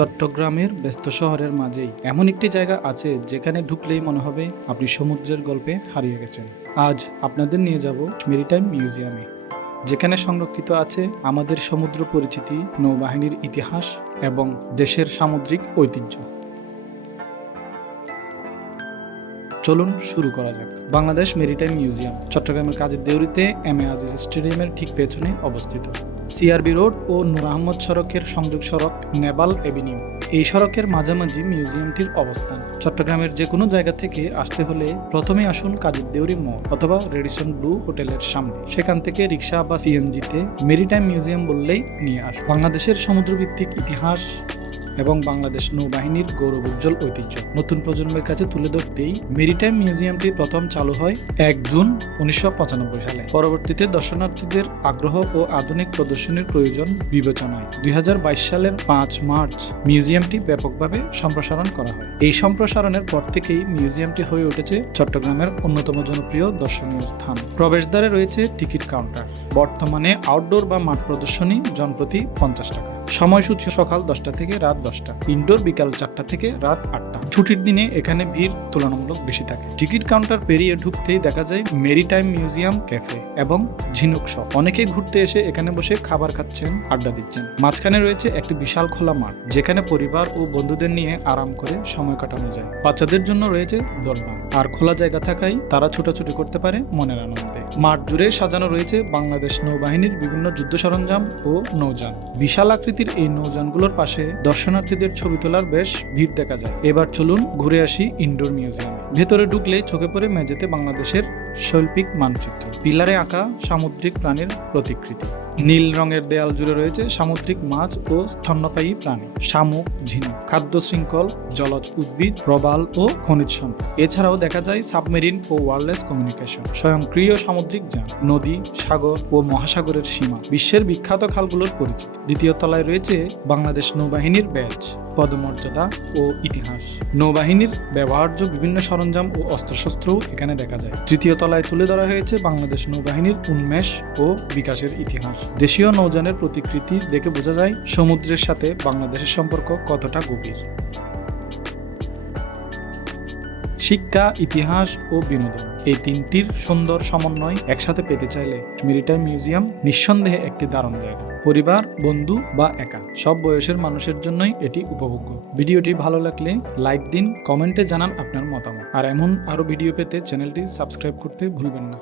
চট্টগ্রামের ব্যস্ত শহরের মাঝেই এমন একটি জায়গা আছে যেখানে ঢুকলেই মনে হবে আপনি সমুদ্রের গল্পে হারিয়ে গেছেন। আজ আপনাদের নিয়ে যাব মেরিটাইম মিউজিয়ামে, যেখানে সংরক্ষিত আছে আমাদের সমুদ্র পরিচিতি, নৌবাহিনীর ইতিহাস এবং দেশের সামুদ্রিক ঐতিহ্য। চলুন শুরু করা যাক। বাংলাদেশ মেরিটাইম মিউজিয়াম চট্টগ্রামের কাজের দেউরিতে এম.এ. আজিজ স্টেডিয়ামের ঠিক পেছনে অবস্থিত। সিআরবি রোড ও নূর আহমদ সড়কের সংযোগ সড়ক নেভাল এভিনিউ, এই সড়কের মাঝামাঝি মিউজিয়ামটির অবস্থান। চট্টগ্রামের যে কোনো জায়গা থেকে আসতে হলে প্রথমে আসুন কাজের দেউরি মোড় অথবা রেডিসন ব্লু হোটেলের সামনে। সেখান থেকে রিক্সা বা সিএনজিতে মেরিটাইম মিউজিয়াম বললেই নিয়ে আসুন। বাংলাদেশের সমুদ্রভিত্তিক ইতিহাস এবং বাংলাদেশ নৌবাহিনীর গৌরবোজ্জ্বল ঐতিহ্য নতুন প্রজন্মের কাছে তুলে ধরতেই মেরিটাইম মিউজিয়ামটি প্রথম চালু হয় 1 জুন 1995 সালে। পরবর্তীতে দর্শনার্থীদের আগ্রহ ও আধুনিক প্রদর্শনীর প্রয়োজন বিবেচনায় 2022 সালের 5 মার্চ মিউজিয়ামটি ব্যাপকভাবে সম্প্রসারণ করা হয়। এই সম্প্রসারণের পর থেকেই মিউজিয়ামটি হয়ে উঠেছে চট্টগ্রামের অন্যতম জনপ্রিয় দর্শনীয় স্থান। প্রবেশদ্বারে রয়েছে টিকিট কাউন্টার। বর্তমানে আউটডোর বা মাঠ প্রদর্শনী জনপ্রতি 50 টাকা। সময়সূচি সকাল 10টা থেকে রাত 10টা, ইনডোর বিকাল 4টা থেকে রাত 8টা। ছুটির দিনে এখানে ভিড় তুলনামূলক বেশি থাকে। টিকিট কাউন্টার পেরিয়ে ঢুকতেই দেখা যায় মেরিটাইম মিউজিয়াম ক্যাফে এবং ঝিনুক শপ। অনেকেই ঘুরতে এসে এখানে বসে খাবার খাচ্ছেন, আড্ডা দিচ্ছেন। মাঝখানে রয়েছে একটি বিশাল খোলা মাঠ, যেখানে পরিবার ও বন্ধুদের নিয়ে আরাম করে সময় কাটানো যায়। বাচ্চাদের জন্য রয়েছে দোলনা, আর খোলা জায়গা থাকায় তারা ছোটাছুটি করতে পারে মনের আনন্দে। মাঠ জুড়ে সাজানো রয়েছে বাংলাদেশ নৌবাহিনীর বিভিন্ন যুদ্ধ সরঞ্জাম ও নৌযান। বিশাল আকৃতির এই নৌযানগুলোর পাশে দর্শনার্থীদের ছবি তোলার বেশ ভিড় দেখা যায়। এবার চলুন ঘুরে আসি ইনডোর মিউজিয়ামে। ভেতরে ঢুকলে চোখে পড়ে মেঝেতে বাংলাদেশের শৈল্পিক মানচিত্র, পিলারে আঁকা সামুদ্রিক প্রাণীর প্রতিকৃতি। নীল রঙের দেয়াল জুড়ে রয়েছে সামুদ্রিক মাছ ও স্তন্যপায়ী প্রাণী, শামুক, ঝিনুক, খাদ্য শৃঙ্খল, জলজ উদ্ভিদ, প্রবাল ও খনিজ সম্পদ। এছাড়াও দেখা যায় সাবমেরিন ও ওয়্যারলেস কমিউনিকেশন, স্বয়ংক্রিয় সামুদ্রিক যান, নদী, সাগর ও মহাসাগরের সীমা, বিশ্বের বিখ্যাত খালগুলোর পরিচিতি। দ্বিতীয় তলায় রয়েছে বাংলাদেশ নৌবাহিনীর ব্যাজ, পদমর্যাদা ও ইতিহাস। নৌবাহিনীর ব্যবহার্য বিভিন্ন সরঞ্জাম ও অস্ত্রশস্ত্রও এখানে দেখা যায়। তৃতীয় তলায় তুলে ধরা হয়েছে বাংলাদেশ নৌবাহিনীর উন্মেষ ও বিকাশের ইতিহাস। দেশীয় নৌযানের প্রতিকৃতি দেখে বোঝা যায় সমুদ্রের সাথে বাংলাদেশের সম্পর্ক কতটা গভীর। শিক্ষা, ইতিহাস ও বিনোদন, এই তিনটির সুন্দর সমন্বয় একসাথে পেতে চাইলে মেরিটাইম মিউজিয়াম নিঃসন্দেহে একটি দারুণ জায়গা। পরিবার, বন্ধু বা একা, সব বয়সের মানুষের জন্যই এটি উপভোগ্য। ভিডিওটি ভালো লাগলে লাইক দিন, কমেন্টে জানান আপনার মতামত। আর এমন আরো ভিডিও পেতে চ্যানেলটি সাবস্ক্রাইব করতে ভুলবেন না।